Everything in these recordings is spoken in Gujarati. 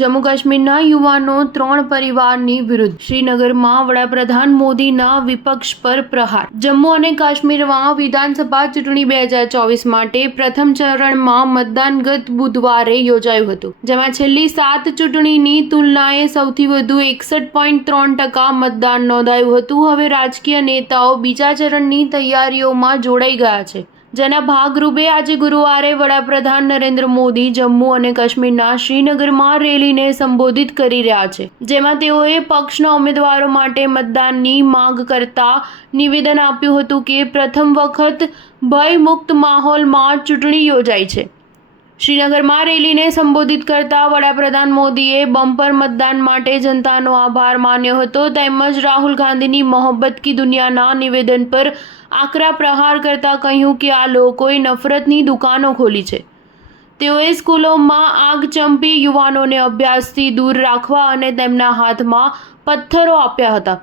જમ્મુ કાશ્મીરના યુવાનો 3 પરિવારની વિરુદ્ધ શ્રીનગરમાં વડાપ્રધાન મોદીના વિપક્ષ પર પ્રહાર. જમ્મુ અને કાશ્મીરમાં વિધાનસભા ચૂંટણી 2024 માટે પ્રથમ ચરણમાં મતદાન ગત બુધવારે યોજાયું હતું, જેમાં છેલ્લી 7 ચૂંટણીની તુલનાએ સૌથી વધુ 61.3% મતદાન નોંધાયું હતું. હવે રાજકીય નેતાઓ બીજા ચરણની તૈયારીઓમાં જોડાઈ ગયા છે, જેના ભાગરૂપે આજે ગુરુવારે વડાપ્રધાન નરેન્દ્ર મોદી જમ્મુ અને કાશ્મીરના શ્રીનગરમાં રેલીને સંબોધિત કરી રહ્યા છે, જેમાં તેઓએ પક્ષના ઉમેદવારો માટે મતદાનની માંગ કરતા નિવેદન આપ્યું હતું કે પ્રથમ વખત ભયમુક્ત માહોલમાં ચૂંટણી યોજાઈ છે. શ્રીનગરમાં રેલીને સંબોધિત કરતા વડાપ્રધાન મોદીએ બમ્પર મતદાન માટે જનતાનો આભાર માન્યો હતો, તેમજ રાહુલ ગાંધીની મોહબ્બત કી દુનિયાના નિવેદન પર આકરા પ્રહાર કરતા કહ્યું કે આ લોકોએ નફરતની દુકાનો ખોલી છે. તેઓએ સ્કૂલોમાં આગ ચંપી, યુવાનોને અભ્યાસથી દૂર રાખવા અને તેમના હાથમાં પથ્થરો આપ્યા હતા.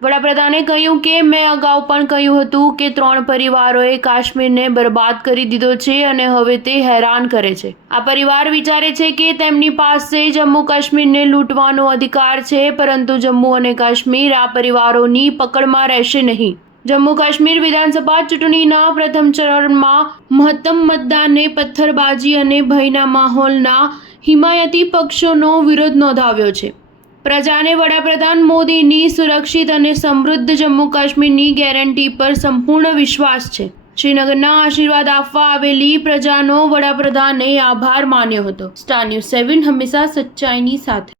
વડાપ્રધાને કહ્યું કે મેં અગાઉ પણ કહ્યું હતું કે 3 પરિવારોએ કાશ્મીરને બરબાદ કરી દીધો છે અને હવે તે હેરાન કરે છે. આ પરિવાર વિચારે છે કે તેમની પાસે જમ્મુ કાશ્મીરને લૂંટવાનો અધિકાર છે, પરંતુ જમ્મુ અને કાશ્મીર આ પરિવારોની પકડમાં રહેશે નહીં. જમ્મુ કાશ્મીર વિધાનસભા ચૂંટણીના પ્રથમ ચરણમાં મહત્તમ મતદાને પથ્થરબાજી અને ભયના માહોલના હિમાયતી પક્ષોનો વિરોધ નોંધાવ્યો છે. પ્રજાને વડાપ્રધાન મોદીની સુરક્ષિત અને સમૃદ્ધ જમ્મુ કાશ્મીરની ગેરંટી પર સંપૂર્ણ વિશ્વાસ છે. શ્રીનગરના આશીર્વાદ આપવા આવેલી પ્રજાનો વડાપ્રધાને આભાર માન્યો હતો. સ્ટાર ન્યૂઝ 7 હંમેશા સચ્ચાઈની સાથે.